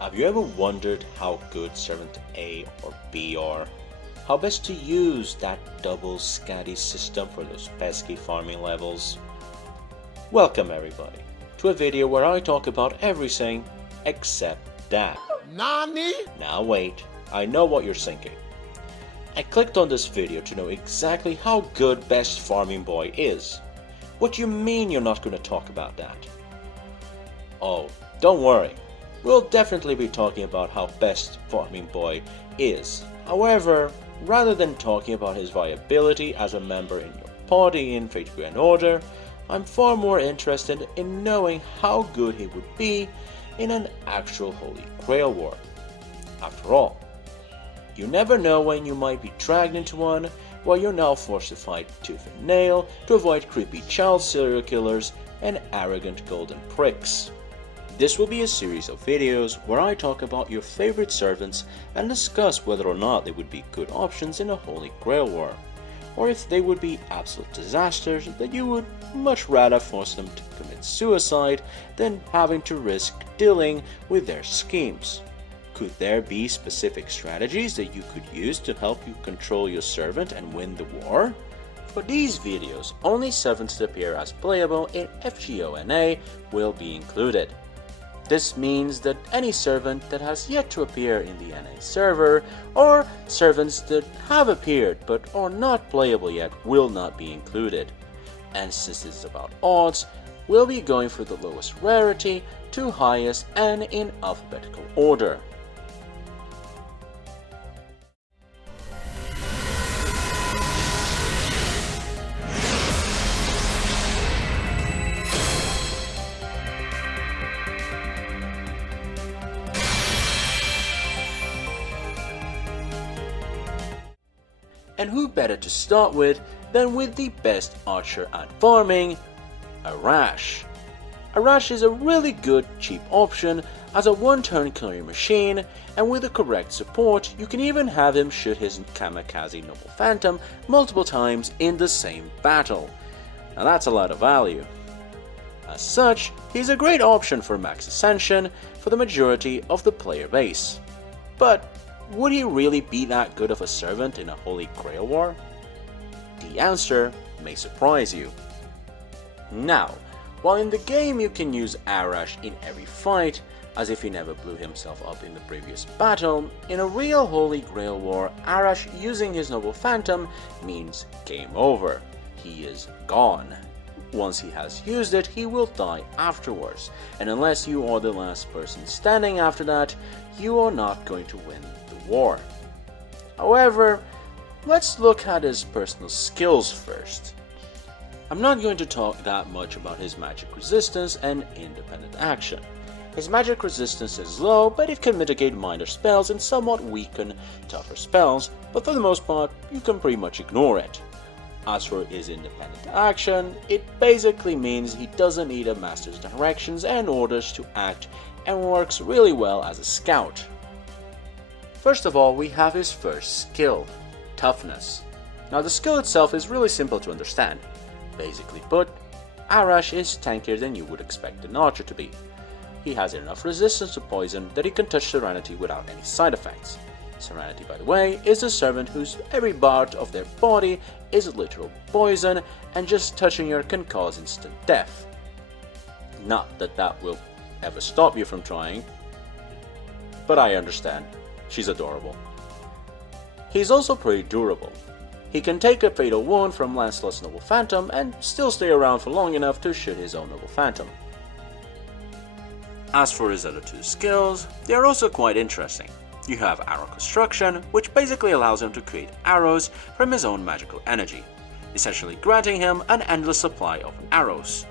Have you ever wondered how good Servant A or B are? How best to use that double scatty system for those pesky farming levels? Welcome everybody to a video where I talk about everything except that. Nani? Now wait, I know what you're thinking. I clicked on this video to know exactly how good Best Farming Boy is. What do you mean you're not going to talk about that? Oh, don't worry. We'll definitely be talking about how Best Farming Boy is. However, rather than talking about his viability as a member in your party in Fate Grand Order, I'm far more interested in knowing how good he would be in an actual Holy Grail War. After all, you never know when you might be dragged into one, while you're now forced to fight tooth and nail to avoid creepy child serial killers and arrogant golden pricks. This will be a series of videos where I talk about your favorite servants and discuss whether or not they would be good options in a Holy Grail War, or if they would be absolute disasters that you would much rather force them to commit suicide than having to risk dealing with their schemes. Could there be specific strategies that you could use to help you control your servant and win the war? For these videos, only servants that appear as playable in FGO/NA will be included. This means that any servant that has yet to appear in the NA server, or servants that have appeared but are not playable yet, will not be included. And since this is about odds, we'll be going for the lowest rarity to highest and in alphabetical order. And who better to start with than with the best archer at farming, Arash. Arash is a really good cheap option as a one-turn killing machine, and with the correct support you can even have him shoot his kamikaze noble phantom multiple times in the same battle. Now that's a lot of value. As such, he's a great option for max ascension for the majority of the player base. But would he really be that good of a servant in a Holy Grail War? The answer may surprise you. Now, while in the game you can use Arash in every fight, as if he never blew himself up in the previous battle, in a real Holy Grail War, Arash using his Noble Phantom means game over. He is gone. Once he has used it, he will die afterwards, and unless you are the last person standing after that, you are not going to win the war. However, let's look at his personal skills first. I'm not going to talk that much about his magic resistance and independent action. His magic resistance is low, but it can mitigate minor spells and somewhat weaken tougher spells, but for the most part, you can pretty much ignore it. As for his independent action, it basically means he doesn't need a master's directions and orders to act and works really well as a scout. First of all, we have his first skill, Toughness. Now the skill itself is really simple to understand. Basically put, Arash is tankier than you would expect an archer to be. He has enough resistance to poison that he can touch Serenity without any side effects. Serenity, by the way, is a servant whose every part of their body is literal poison, and just touching her can cause instant death. Not that that will ever stop you from trying, but I understand. She's adorable. He's also pretty durable. He can take a fatal wound from Lancelot's Noble Phantom and still stay around for long enough to shoot his own Noble Phantom. As for his other two skills, they are also quite interesting. You have Arrow Construction, which basically allows him to create arrows from his own magical energy, essentially granting him an endless supply of arrows.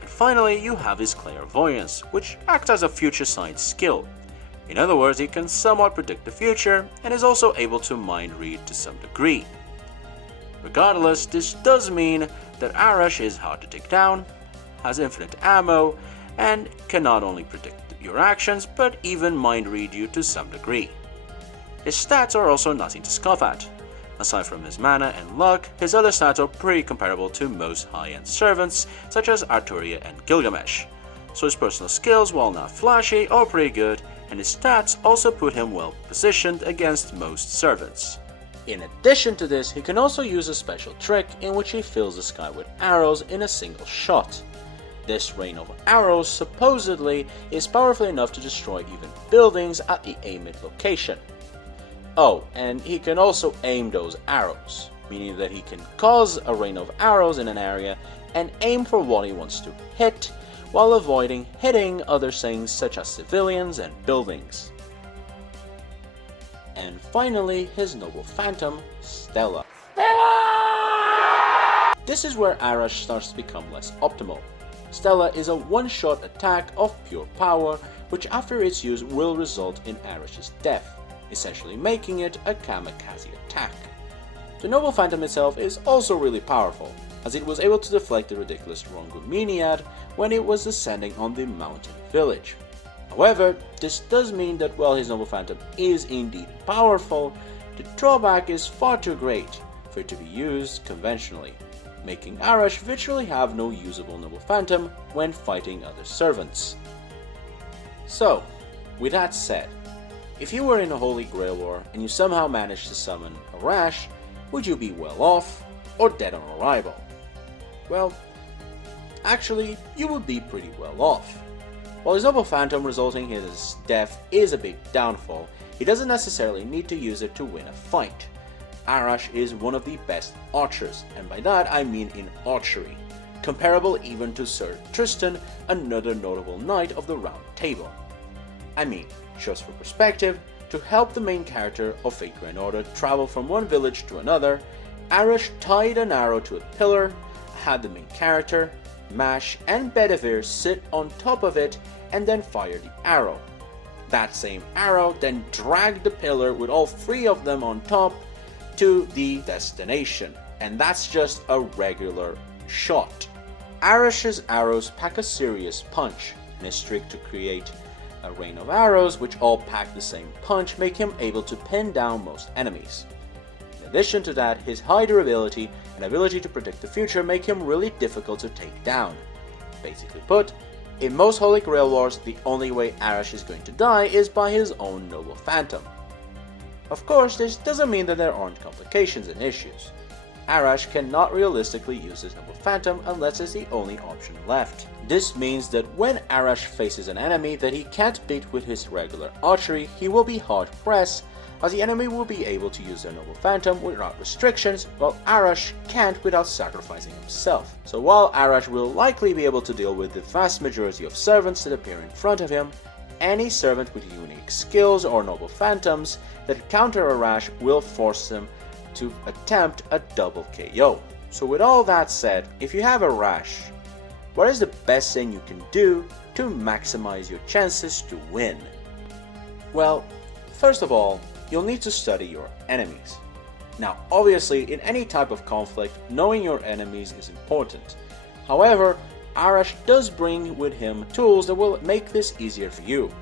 And finally, you have his Clairvoyance, which acts as a future sight skill. In other words, he can somewhat predict the future and is also able to mind read to some degree. Regardless, this does mean that Arash is hard to take down, has infinite ammo, and can not only predict your actions, but even mind read you to some degree. His stats are also nothing to scoff at. Aside from his mana and luck, his other stats are pretty comparable to most high-end servants, such as Arturia and Gilgamesh. So his personal skills, while not flashy, are pretty good, and his stats also put him well positioned against most servants. In addition to this, he can also use a special trick in which he fills the sky with arrows in a single shot. This rain of arrows supposedly is powerful enough to destroy even buildings at the aimed location. Oh, and he can also aim those arrows, meaning that he can cause a rain of arrows in an area and aim for what he wants to hit, while avoiding hitting other things such as civilians and buildings. And finally, his noble phantom, Stella. This is where Arash starts to become less optimal. Stella is a one-shot attack of pure power, which after its use will result in Arash's death, essentially making it a kamikaze attack. The noble phantom itself is also really powerful, as it was able to deflect the ridiculous Rongomeniad when it was descending on the mountain village. However, this does mean that while his noble phantom is indeed powerful, the drawback is far too great for it to be used conventionally, making Arash virtually have no usable noble phantom when fighting other servants. So, with that said, if you were in a Holy Grail War and you somehow managed to summon Arash, would you be well off or dead on arrival? Well, actually, you would be pretty well off. While his noble phantom resulting in his death is a big downfall, he doesn't necessarily need to use it to win a fight. Arash is one of the best archers, and by that I mean in archery, comparable even to Sir Tristan, another notable knight of the Round Table. I mean, just for perspective, to help the main character of Fate Grand Order travel from one village to another, Arash tied an arrow to a pillar, had the main character, Mash and Bedivere sit on top of it and then fire the arrow. That same arrow then dragged the pillar with all three of them on top to the destination, and that's just a regular shot. Arash's arrows pack a serious punch, and his trick to create a rain of arrows which all pack the same punch make him able to pin down most enemies. In addition to that, his high durability and ability to predict the future make him really difficult to take down. Basically put, in most Holy Grail Wars, the only way Arash is going to die is by his own noble phantom. Of course, this doesn't mean that there aren't complications and issues. Arash cannot realistically use his noble phantom unless it's the only option left. This means that when Arash faces an enemy that he can't beat with his regular archery, he will be hard pressed, as the enemy will be able to use their noble phantom without restrictions, while Arash can't without sacrificing himself. So while Arash will likely be able to deal with the vast majority of servants that appear in front of him, any servant with unique skills or noble phantoms that counter Arash will force them to attempt a double KO. So with all that said, if you have Arash, what is the best thing you can do to maximize your chances to win? Well, first of all, you'll need to study your enemies. Now, obviously, in any type of conflict, knowing your enemies is important. However, Arash does bring with him tools that will make this easier for you.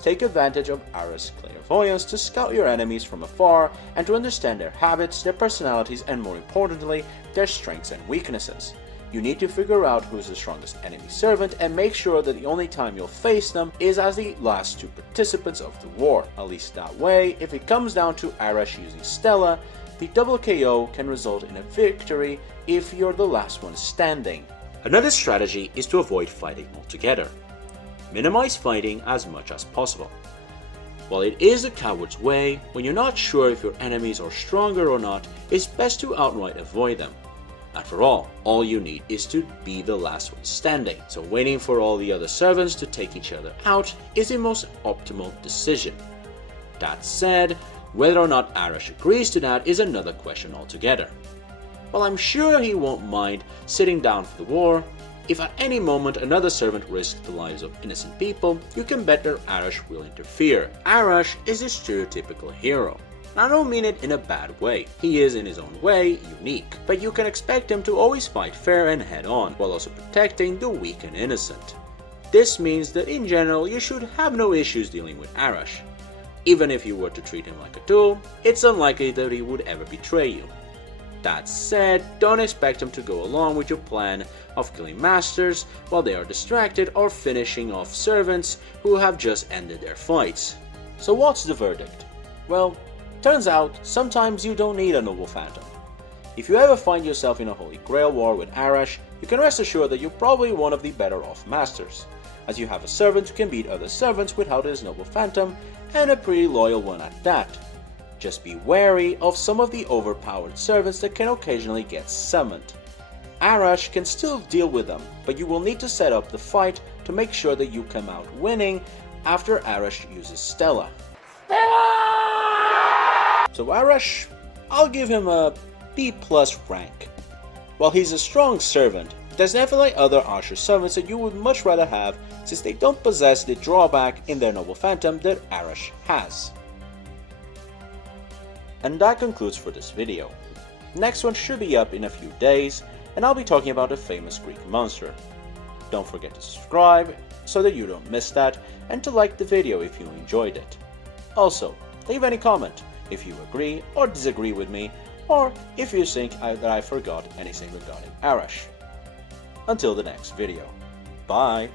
Take advantage of Arash's clairvoyance to scout your enemies from afar and to understand their habits, their personalities, and more importantly, their strengths and weaknesses. You need to figure out who's the strongest enemy servant and make sure that the only time you'll face them is as the last two participants of the war. At least that way, if it comes down to Arash using Stella, the double KO can result in a victory if you're the last one standing. Another strategy is to avoid fighting altogether. Minimize fighting as much as possible. While it is a coward's way, when you're not sure if your enemies are stronger or not, it's best to outright avoid them. After all you need is to be the last one standing, so waiting for all the other servants to take each other out is the most optimal decision. That said, whether or not Arash agrees to that is another question altogether. While I'm sure he won't mind sitting down for the war, if at any moment another servant risks the lives of innocent people, you can bet that Arash will interfere. Arash is a stereotypical hero. I don't mean it in a bad way. He is in his own way unique, but you can expect him to always fight fair and head on, while also protecting the weak and innocent. This means that in general you should have no issues dealing with Arash. Even if you were to treat him like a tool, it's unlikely that he would ever betray you. That said, don't expect them to go along with your plan of killing masters while they are distracted or finishing off servants who have just ended their fights. So what's the verdict? Well, turns out sometimes you don't need a noble phantom. If you ever find yourself in a Holy Grail War with Arash, you can rest assured that you're probably one of the better off masters, as you have a servant who can beat other servants without his noble phantom, and a pretty loyal one at that. Just be wary of some of the overpowered servants that can occasionally get summoned. Arash can still deal with them, but you will need to set up the fight to make sure that you come out winning after Arash uses Stella. So Arash, I'll give him a B+ rank. While he's a strong servant, there's definitely other Archer servants that you would much rather have, since they don't possess the drawback in their noble phantom that Arash has. And that concludes for this video. Next one should be up in a few days, and I'll be talking about a famous Greek monster. Don't forget to subscribe so that you don't miss that, and to like the video if you enjoyed it. Also, leave any comment if you agree or disagree with me, or if you think that I forgot anything regarding Arash. Until the next video. Bye!